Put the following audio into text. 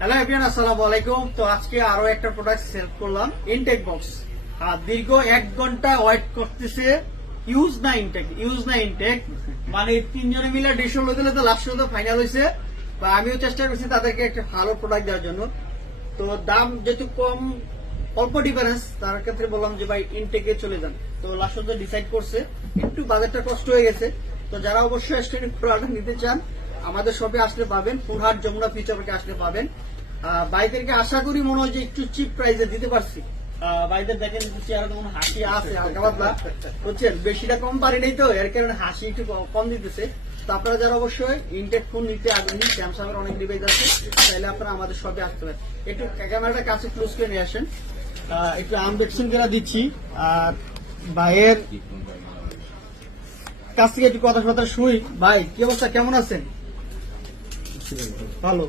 Hello everyone, আসসালামু আলাইকুম। তো আজকে আরো একটা প্রোডাক্ট সেল করলাম, ইনটেক বক্স। আর দীর্ঘ 1 ঘন্টা ওয়েট করতেছে, ইউজ না ইনটেক মানে তিনজনে মিলে 150 লোক দিলে তো লাস্ট তো ফাইনাল হয়েছে। বা আমিও চেষ্টা করছি তাদেরকে একটা ভালো প্রোডাক্ট দেওয়ার জন্য। তো দাম যেহেতু কম, অল্প ডিফারেন্স, তার ক্ষেত্রে বললাম যে ভাই ইনটেকে চলে যান। তো লাস্ট ডিসাইড করছে, একটু বাজেটটা কষ্ট হয়ে গেছে। তো যারা অবশ্যই স্টুডেন্ট প্রোডাক্ট নিতে চান আমাদের শপে আসলে পাবেন, ফুলহাট যমুনা ফিউচার পার্কে আসলে পাবেন। ভাইদেরকে আশা করি মনে হয় যে একটু চিপ প্রাইসে দিতে পারছি। ভাইদের দেখেন চেহারা তেমন হাসি আছে হালকা পাতলা, বুঝছেন, বেশিটা কম পারি নাই তো এর কারণে হাসি একটু কম দিতেছে। তো আপনারা যারা অবশ্যই ইনটেক ফোন নিতে আগ্রহী, স্যামসাং এর অনেক ডিভাইস আছে, তাহলে আপনারা আমাদের শপে আসতে পারেন। একটু ক্যামেরাটা কাছে ক্লোজ করে নিয়ে আসেন, একটু আনবক্সিং করে দিচ্ছি। আর ভাইয়ের কাছ থেকে একটু কথা শুনি। ভাই কি অবস্থা, কেমন আছেন? ভালো।